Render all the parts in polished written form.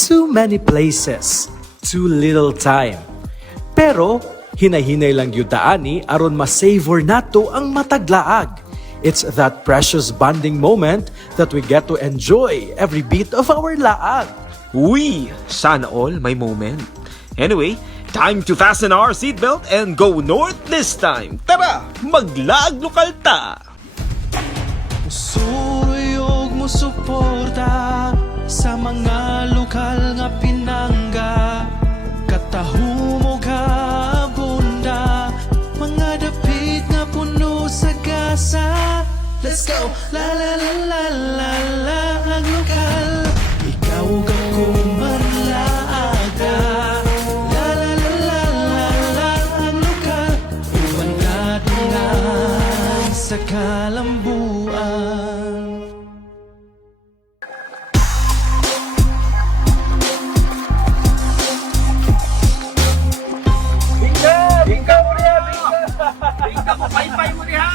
Too many places, too little time. Pero, hinay-hinay lang yung daani aron ma-savor nato ang mataglaag. It's that precious bonding moment that we get to enjoy every beat of our laag. Uy, sana all may moment. Anyway, time to fasten our seatbelt and go north this time. Tara, mag-laag lokal ta! Suyog mo suporta sa mga lokal nga pinangga. Katahumog abunda, mga dapit nga puno sa gasa. Let's go! La la la la la la ang lokal. Ikaw ako manlaaga. La la la la la la ang lokal. Umandadungan sa kalambuan. Bingka mo niya, Bingka! Bingka mo, pay-pay mo niya!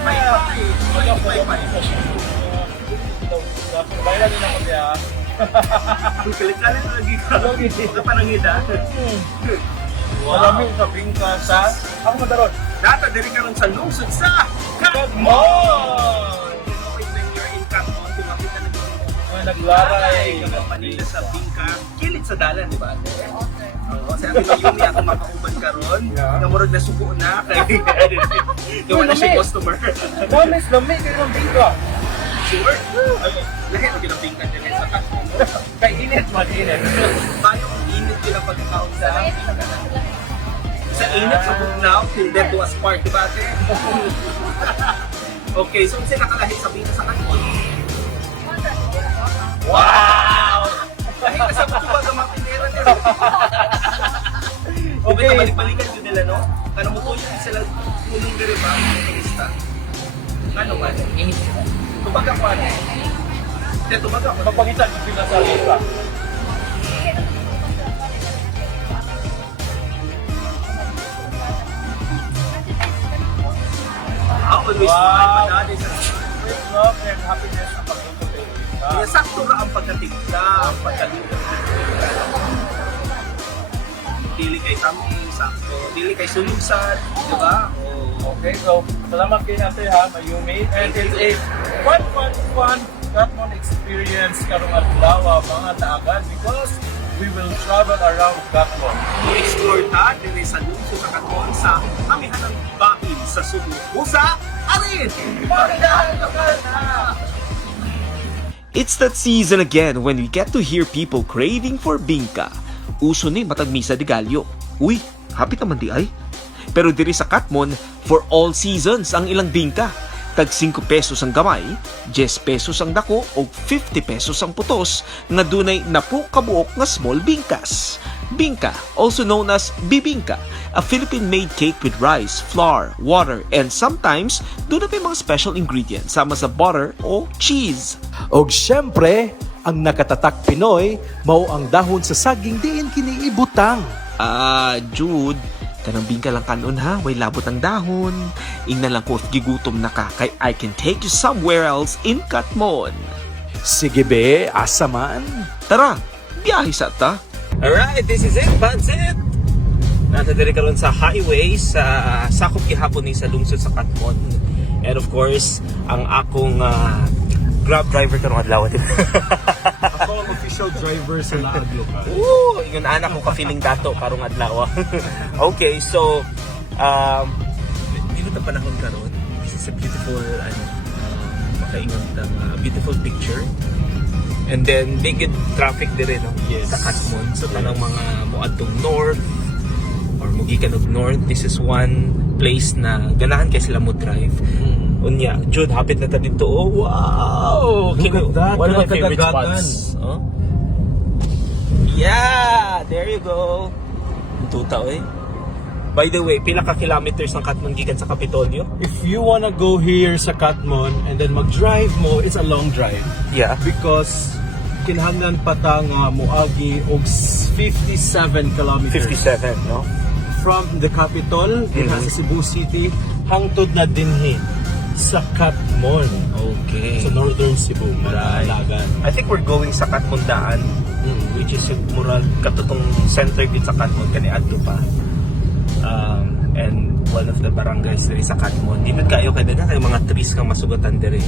Pay-pay! Pay-pay! Bayaran din ako niya. Kalit-kalit lagi ka. Ito pa nangida. Malamig sa Bingka sa... Ako madaron. Data, diri ka rin sa Lungsod sa Catmon! When you're in Catmon, tumapit ka naglaray ng Manila sa Bingka. Kilit sa dalan, di ba? Kasi ang pinayumi ako makauban ka ron. Namurag na suko na. Kaya wala siya customer. Promise, lamig kayo ng Bingka. Sure? Lahat ang Bingka dyan sa Catmon. Kaya init, mag-init. Paano ang init yun ang pagkakaon sa Bingka? Sa init sa Bugnaw, till death do us part, di ba ate? Okay, so kasi nakalahi sa Bingka sa Catmon. Wow! Lahi ka sa Butuba ng mga pinera nila. Okay. Diba balik-balikan yun nila, no? Kano mo po yung sila punong gari ba? Lista. Ano man? Tumaga pa ano? Hindi, tumaga pa. Mapagitan yung pinasali pa. Always madali sa with love and happiness ang pagluto tayo. Kaya sakto na ang pagkatimpla, ang pagkaluto. Dili kay tamis, sakto. Dili kay sulusan, di ba? Okay, so salamat kayo natin ha, Mayumi. And it's a fun Catmon experience karong adlaw mga taagan because we will travel around Catmon. I-explore ta, dili sa Lungsod sa Catmon sa amihan ng bahin sa Cebu. Usa, arin! Magandang lokal na! It's that season again when we get to hear people craving for Bingka. Uso ni matag misa de gallo. Uy, hapit naman di ay. Pero diri sa Catmon, for all seasons ang ilang Bingka. Tag 5 pesos ang gamay, 10 pesos ang dako o 50 pesos ang putos nga dunay napu kabuok nga small bingkas. Bingka, also known as bibingka, a Philippine-made cake with rice, flour, water, and sometimes doon na may mga special ingredients sama sa butter o cheese. Og syempre, ang nakatatak Pinoy, mao ang dahon sa saging diin kini ibutang. Jude, kanang Bingka lang kanon ha, way labot ang dahon. Ingnan lang ko if gigutom na ka, kay I can take you somewhere else in Catmon. Sige be, asa man. Tara, biyahe sa ta. Alright, this is it, Pansit! Nasa diri karon sa highway sa sakop gihapon ni sa Lungsod sa Catmon. And of course, ang akong Grab driver karong adlaw din. Ako ang official driver sa LAAG LOKAL. Yun anak ko ka-feeling dato karong adlaw. Okay, so dito ta panahon karon. This is a beautiful makaingon tang beautiful picture. And then big traffic dire no. Yes. Sa Catmon so tanang mga moadtong north or mugikan og north. This is one place na ganahan kay sila mo drive. Unya, Jude, hapit na ta dito. Oh, wow! Look at that. One of my Look at favorite the spots. Oh? Yeah! There you go. Tuta, eh. By the way, pila ka kilometers ng Catmon gikan sa Kapitolyo? If you wanna go here sa Catmon and then mag-drive mo, it's a long drive. Yeah. Because kinahanglan pa ta nga moagi og 57 kilometers. 57, no? From the capital, sa Cebu City, hangtod na dinhi sa Catmon. Okay. Sa Northern Cebu, Right. Laagan. I think we're going sa Catmon daan, which is murag katutong center gid sa Catmon kani adto pa. And one of the barangays diri sa Catmon. Di man kayo kay daghang kay mga trees kang masugatan diri.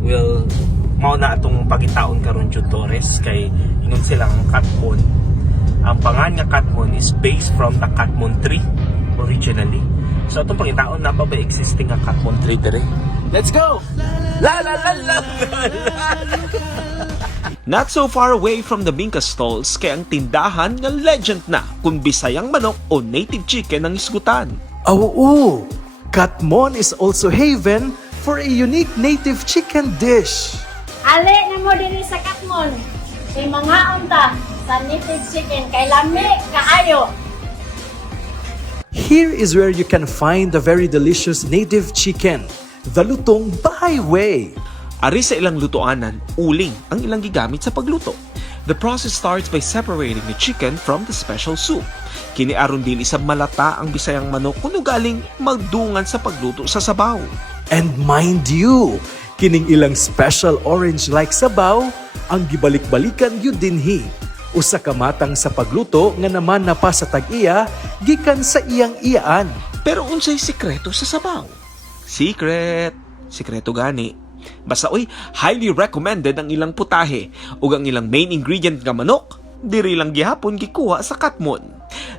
Well, mao na atong pagitaon karon jud Torres kay ingon silang Catmon. Ang pangan nga Catmon is based from the Catmon tree originally. So atong pangitaon na pa ba existing nga Catmon tree diri? Let's go! La la la la! Not so far away from the Bingka stalls kay ang tindahan nga legend na kung Bisayang Manok o native chicken ang isgutan. Oo! Catmon is also haven for a unique native chicken dish. Ali na mo diri sa Catmon. Kay mga unta sa native chicken kay lami kaayo. Here is where you can find the very delicious native chicken, the lutong bahay way. Ari sa ilang lutoanan, uling ang ilang gigamit sa pagluto. The process starts by separating the chicken from the special soup. Kini aron dili sa malata ang Bisayang Manok kuno galing magdungan sa pagluto sa sabaw. And mind you, kining ilang special orange-like sabaw ang gibalik-balikan yun dinhi. Usa ka matang sa pagluto nga naman na pa sa tag-iya gikan sa iyang iyaan. Pero unsay sikreto sa sabaw? Sikreto gani. Basta highly recommended ang ilang putahe ug ang ilang main ingredient nga manok, diri lang gihapon gikuha sa Catmon.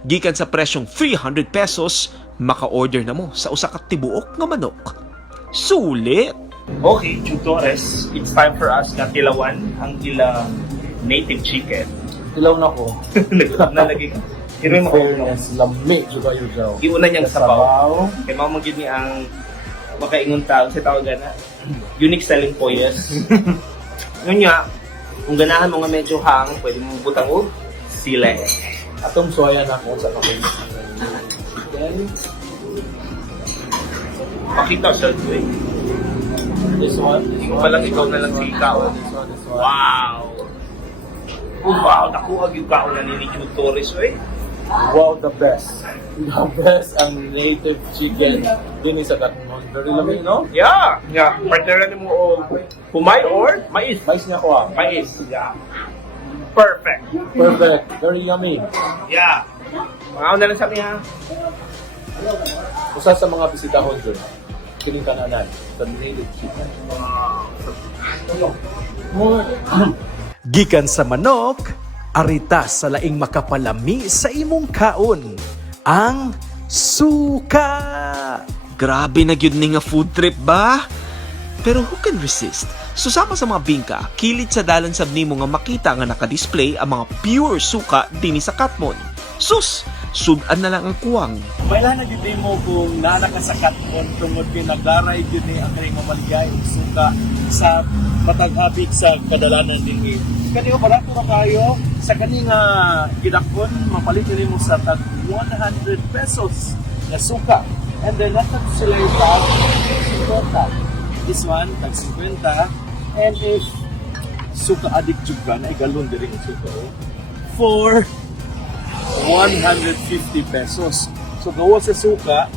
Gikan sa presyong 300 pesos, maka-order na mo sa usa ka tibuok nga manok. Sulit! Okay, Torres, it's time for us na tilawan ang ila native chicken. Tilaw na ko. Nalagay ka. Pero mo Fairness, lami, juga yun daw. iuna niyang sabaw. Kay mao magid ni ang makaingon taon sa tawagan na unique selling points. Yun nga, kung ganahan mo nga medyo hang, pwede mo butang og sile. Atong suwayan ako sa kapatid. Then, Pakita sa tuwing. this one. Ikaw pa lang, ikaw na lang si Ikaw. This one. Wow! Wow, nakuha yung kao na ni Torres, eh. Wow, the best. The best ang native chicken din sa Catmon. Very lami, no? Yeah! Yeah, partneran mo o humay or mais. Mais niya ko ah. Mais. Yeah. Perfect. Perfect. Very yummy. Yeah. Mga na lang sa ha. Usa sa mga bisitahon dun. Kining kananan. The native chicken. Gikan sa manok, arita sa laing makapalami sa imong kaon, ang suka. Grabe na gyud ni nga food trip ba? Pero who can resist? Susama sa mga bingka, kilit sa dalan sab nimo nga makita nga naka-display ang mga pure suka dinhi sa Catmon. Sus, sudan na lang ang kuwang. Mailan na gid mo kung naa ka sa Catmon tungod kay nagaray gid ni ang kani mamaligay ug suka sa matag-abig sa kadalanan dinhi. Kani ko barato ra kayo sa kani nga gidakon mapalit nimo sa tag 100 pesos na suka. And then natag sila yung tag 50. This one tag 50. And if suka addict jud ka na galon diri ang suka for 150 pesos. So gawa sa suka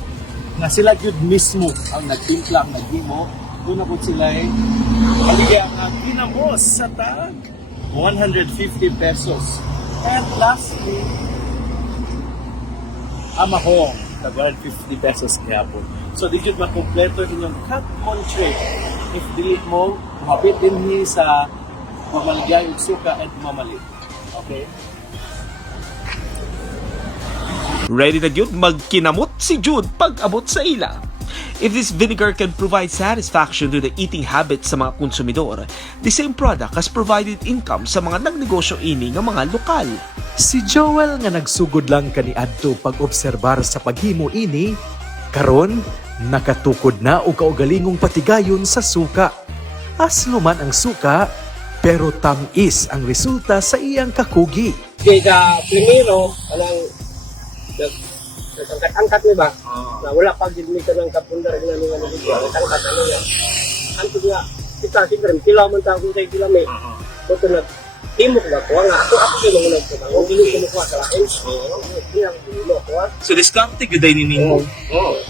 nga sila gyud mismo ang nagtimpla ang naghimo, doon ako sila kaligay ang ginamos sa tag 150 pesos. And lastly, amahong tagal 50 pesos kaya po. So di jud makompleto inyong Catmon trip if dili mo kumapit din sa mamaligay ug suka at mamalit. Okay? Ready na gyud magkinamot si Jude pag-abot sa ila. If this vinegar can provide satisfaction to the eating habits sa mga konsumidor, the same product has provided income sa mga nagnegosyo ini nga mga lokal. Si Joel nga nagsugod lang kaniadto pag-obserbar sa paghimo ini, karon nakatukod na og kaugalingong patigayon sa suka. Aslo man ang suka, pero tamis ang resulta sa iyang kakugi. Kaya sa primero, angkat ni ba? Na wala pag gidmito ng kapundar na nga nito. Angkat ano yan. Anto nga kita siguro kila man ta kung kay kila may. Kuto na timok ba ko nga ako kilo mo nang ko. Kung dili ko sa lain. Diyan dilo ko. So discount gyud ay ninyo.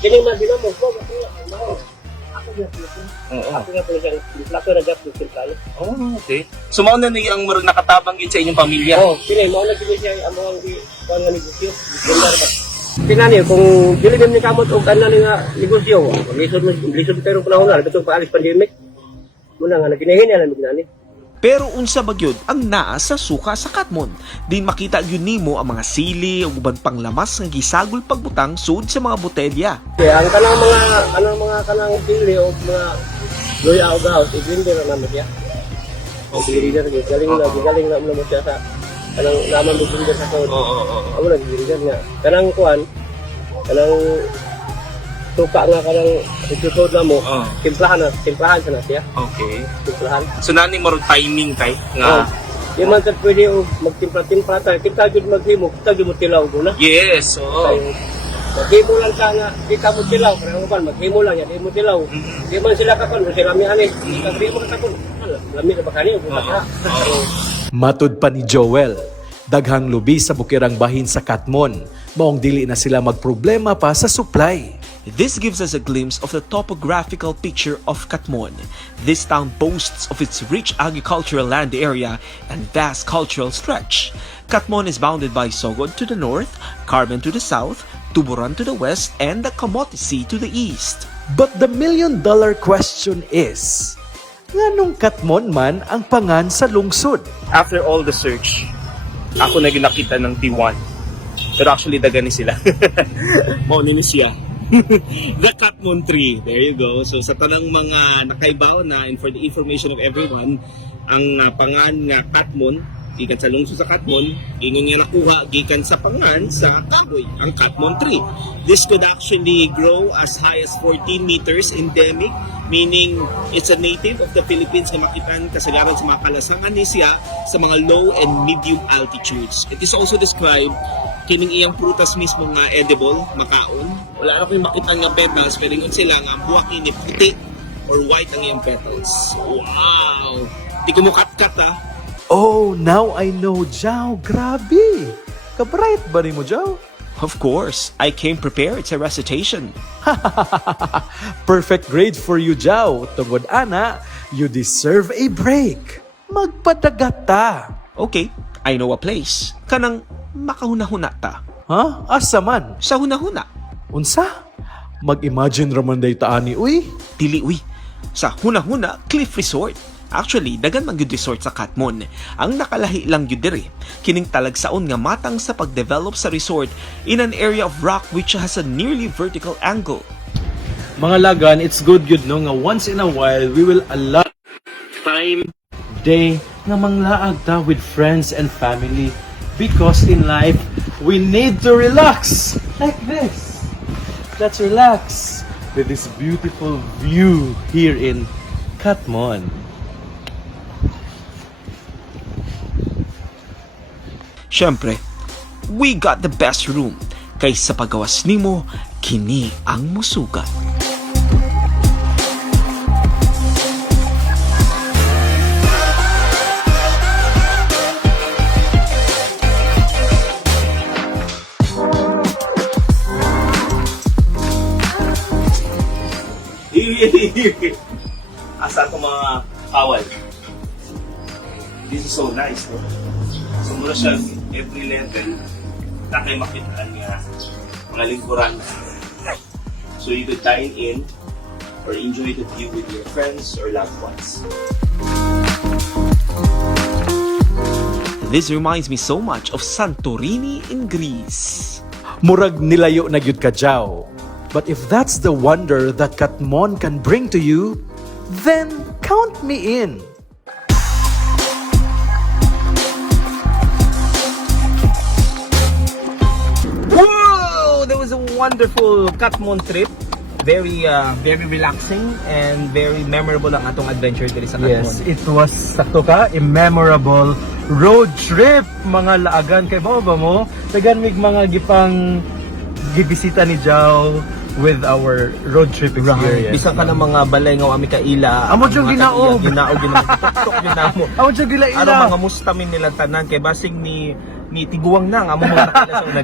Kini man dinamo ko. Ako Oo. Ako nga po siyang lako na gap yung tayo. Oh, okay. So mao na ni ang murag nakatabang yun sa inyong pamilya. Oh, pinay mo na gid siya among di kuan nga negosyo. Dindar ba? Tinani kung dili ni kamot og kanang nga negosyo, lisod pero panahon na bitong paalis pandemic. Muna nga naginahin na nani. Pero unsa bagyod ang naa sa suka sa Catmon. Din makita gyud nimo ang mga sili ug uban pang lamas nga gisagol pagbutang sud sa mga botelya. Kaya ang kanang dili o mga loya o gaos, i-blender na namin siya. O blender niya, galing na mo siya sa kanang naman blender sa tawad. Amo na blender niya. Kanang kuan, kanang suka nga kanang isusod na mo, timplahan sa na siya. Okay. Timplahan. So nani mo timing kay nga. Di man ka pwede o magtimpla-timpla tayo. Kita jud maghimo, kita jud mo tilaw guna. Yes, oo. Maghimo lang ka nga, di ka mo tilaw. Pero ba, maghimo lang yan, di mo tilaw. Di man sila kakon, kasi lamian eh. Di mo kakon, lami na ba kanil? Matud pa ni Joel, daghang lubi sa bukirang bahin sa Catmon, maong dili na sila magproblema pa sa supply. This gives us a glimpse of the topographical picture of Catmon. This town boasts of its rich agricultural land area and vast cultural stretch. Catmon is bounded by Sogod to the north, Carmen to the south, Tuburan to the west, and the Camote Sea to the east. But the million-dollar question is, nganong Catmon man ang pangan sa lungsod? After all the search, ako na ginakita ng T1. Pero actually daga ni sila. Mao ni siya. The Catmon tree. There you go. So sa tanang mga nakaibaw na and for the information of everyone, ang pangan nga Catmon gikan sa lungsod sa Catmon, ingon nga nakuha gikan sa pangan sa kahoy, ang Catmon tree. This could actually grow as high as 14 meters endemic, meaning it's a native of the Philippines nga makitan kasagaran sa mga kalasangan ni siya sa mga low and medium altitudes. It is also described kining iyang prutas mismo nga edible, makaon. Wala na ko yung makita nga petals, pero yung sila nga buwak ini puti or white ang iyang petals. Wow! Di ko mo kat-kat ha. Oh, now I know, Jao. Grabe! Kabright ba ni mo, Jao? Of course, I came prepared sa recitation. Perfect grade for you, Jao. Tungod ana, you deserve a break. Magpadagat ta. Okay, I know a place. Kanang makahuna-huna ta. Ha? Asa man? Sa huna-huna. Unsa? Mag-imagine raman day taani, uy. Dili uy. Sa huna-huna Cliff Resort. Actually, dagan man gyud resort sa Catmon. Ang nakalahi lang gyud diri. Kining talagsaon nga matang sa pagdevelop sa resort in an area of rock which has a nearly vertical angle. Mga lagan, it's good yun no nga once in a while we will allow time, day nga manglaag ta with friends and family because in life we need to relax like this. Let's relax with this beautiful view here in Catmon. Syempre, we got the best room. Kaysa pagawas nimo, kini ang musugat. Asa ko mga kawal. This is so nice, no? So muna siya every level na kayo makitaan nga mga lingkuran. So you could dine in or enjoy the view with your friends or loved ones. This reminds me so much of Santorini in Greece. Murag nilayo na gyud ka, Jao. But if that's the wonder that Catmon can bring to you, then count me in. Whoa! That was a wonderful Catmon trip. Very relaxing and very memorable ang atong adventure diri sa Catmon. Yes, it was sakto ka, a memorable road trip mga laagan kay ba mo? Dagan mig mga gipang gibisita ni Jao with our road trip experience. Bisan ka ng mga balay nga ami kaila. Amo jud ginaog. Ginaog ginamo. Amo jud gila Ano mga mustamin nila tanan kay basing ni ni tiguang na ang among mga nakala sa una.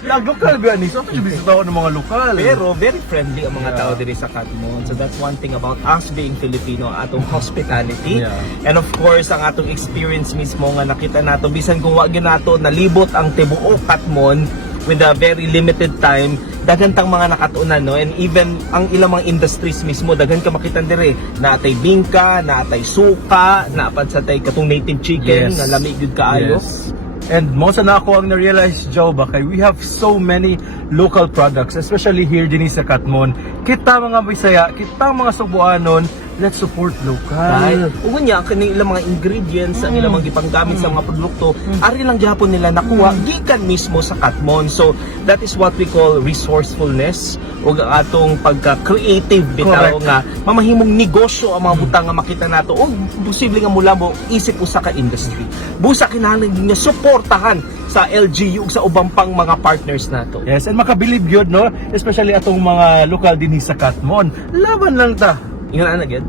Lag lokal ba ni? So, bisita ako ng mga lokal. Pero very friendly ang mga tao diri sa Catmon. So that's one thing about us being Filipino, atong hospitality. Yeah. And of course, ang atong experience mismo nga nakita nato bisan kung wa gyud nato nalibot ang tibuok Catmon with a very limited time, dagantang mga nakatunan, no? And even ang ilang mga industries mismo, daghan ka makita dire na atay Bingka, na atay Suka, na apad sa tay katong native chicken, Yes. na lami gyud kaayo. Yes. And mo sa na ako ang na-realize, Joe, bakay we have so many local products, especially here din sa Catmon. Kita mga Bisaya, kita mga Cebuanon, let's support local. Right. Ug nya kani ilang mga ingredients ang ilang mga gipanggamit sa mga produkto, ari lang gyapon nila nakuha gikan mismo sa Catmon. So that is what we call resourcefulness ug atong pagka-creative bitaw Correct. nga mamahimong negosyo ang mga butang nga makita nato ug posible nga mula mo isip usa ka industry. Busa kinahanglan nga suportahan sa LGU ug sa ubang pang mga partners nato. Yes, and makabilib yun, no? Especially atong mga lokal din sa Catmon. Laban lang ta. Ingon ana gyud.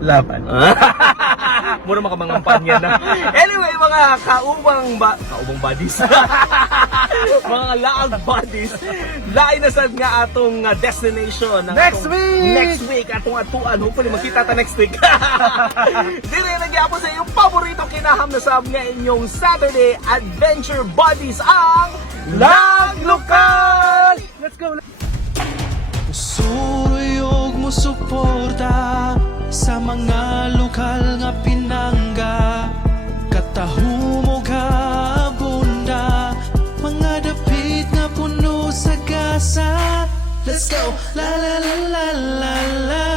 Laban. Mura makamangampanya na. Anyway, mga kaubang buddies. Mga laag buddies. Lain na sad nga atong destination ng Next atong, week! Next week atong atuan. Hopefully magkita ta next week. Dire nagyapon sa iyong paborito kinaham na sab nga inyong Saturday Adventure Buddies ang Lag Lokal. Let's go. Suruyog mo suporta sa mga lokal nga pinangga, katahumog habunda, mga dapit nga puno sa gasa. Let's go, la la la la la la.